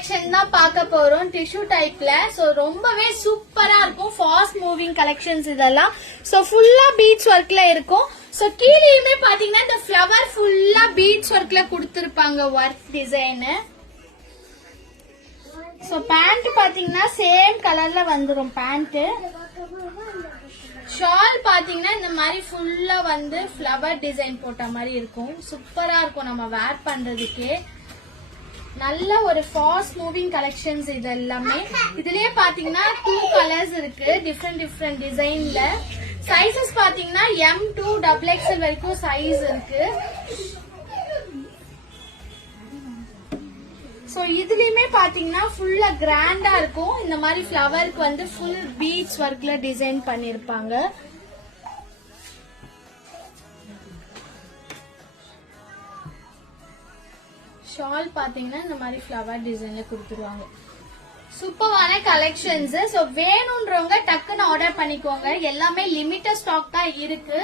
Collection தான் பார்க்க போறோம் டிஷ்யூ டைப்ல. சோ ரொம்பவே சூப்பரா இருக்கும். ஃபாஸ்ட் மூவிங் கலெக்ஷன்ஸ் இதெல்லாம். சோ ஃபுல்லா பீட்ஸ் ஒர்க்ல இருக்கும். சோ கீழேயுமே பாத்தீங்கன்னா இந்த ஃபிளவர் ஃபுல்லா பீட்ஸ் ஒர்க்ல கொடுத்திருப்பாங்க ஒர்க் டிசைன். சோ பேண்ட் பாத்தீங்கன்னா சேம் கலர்ல வந்துரும் பேண்ட். ஷால் பாத்தீங்கன்னா இந்த மாதிரி ஃபுல்லா வந்து ஃபிளவர் டிசைன் போட்ட மாதிரி இருக்கும். சூப்பரா இருக்கும் நம்ம வேர் பண்றதுக்கே. நல்ல ஒரு ஃபாஸ்ட் மூவிங் கலெக்ஷன்ஸ் இது எல்லாமே. இதுலயே பாத்தீங்கன்னா 2 கலர்ஸ் இருக்கு டிஃப்ரெண்ட் டிசைன்ல. சைஸஸ் பாத்தீங்கன்னா M2 XXL வரைக்கும் சைஸ் இருக்கு. சோ இதுலயுமே பாத்தீங்கன்னா ஃபுல்லா கிராண்டா இருக்கும். இந்த மாதிரி ஃபிளவருக்கு வந்து ஃபுல் பீட்ஸ் ஒர்க்ல டிசைன் பண்ணிருப்பாங்க. ஷால் பாத்தீங்கன்னா இந்த மாதிரி ஃபிளவர் டிசைன்ல கொடுத்துருவாங்க. சூப்பரான கலெக்ஷன்ஸ். சோ வேணும்ன்றவங்க டக்குன்னு ஆர்டர் பண்ணிக்கோங்க. எல்லாமே லிமிட்டட் ஸ்டாக் தான் இருக்கு.